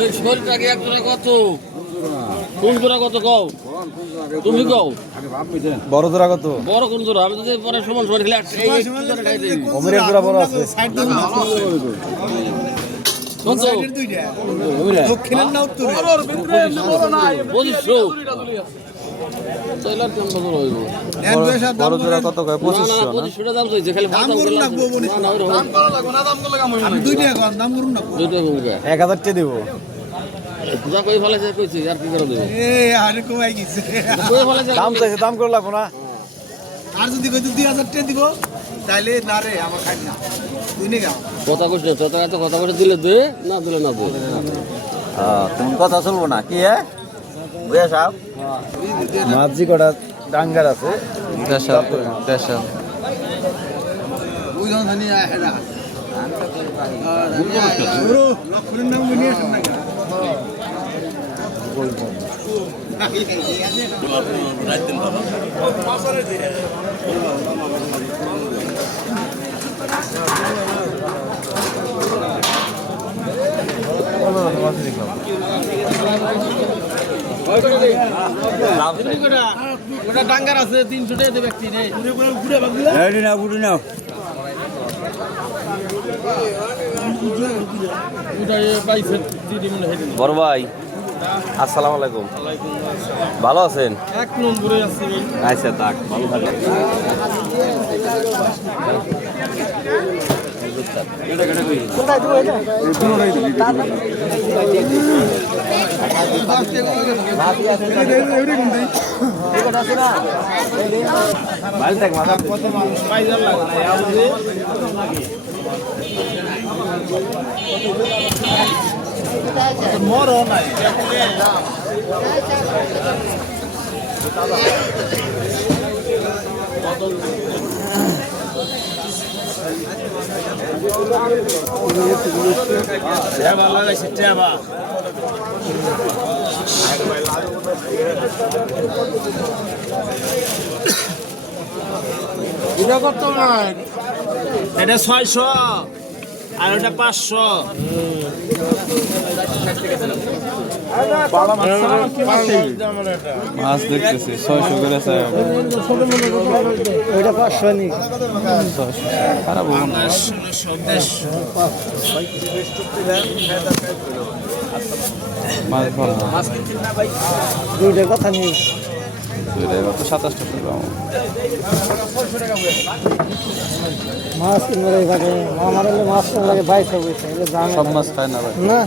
শরীরটাকে এক জোড়া কত কোন জোড়া কত কও তুমি কও বড় জোড়া কত? বড় কোন জোড়া আমি তো পরে সমান সমান খেলে ওমের এক জোড়া বড় আছে। বড় জোড়া কত কয়? 2500 না? দাম চাইছে খালি 1000 টাকা দেবো। যা কই ফেলেছে কইছি আর কি করে দেব দাম চাইছে, দাম করে লাগবো না। আর যদি কই 2000 টাকা দিব তাইলে না রে আমার খাই না তুই নে গা কথা কইছ না তোর এত কথা বলে দিলে দে না দিলে না দে তুমি কথা চলবো না কি হ্যাঁ বুঝে সাহেব মাঝি কটা ডাঙ্গার আছে। ওই জন জানি হেডা গুরু লক্ষণের নাম বলি আসেন না ওটা ডাঙ্গার আছে 300 টাকা দেবে ব্যক্তি রে বড় ভাই আসসালামু আলাইকুম, ভালো আছেন? এক নম্বরে আছে আচ্ছা থাক, ভালো থাকেন। মরো নাই এটা কত নাই এটা 600 আর ওটা 500 মাছ দেখতেছি 600 করে চাই, ওইটা 500 নি 600 খারাপ হবে না। মাছ ভালো না, দুইটা কথা নেই তো 2700 টাকা। মাছ কিনবে ভাগে আমার হলে মাছ কিনলে লাগে 2200 পয়সা সব মাছ খায় না ভাই। না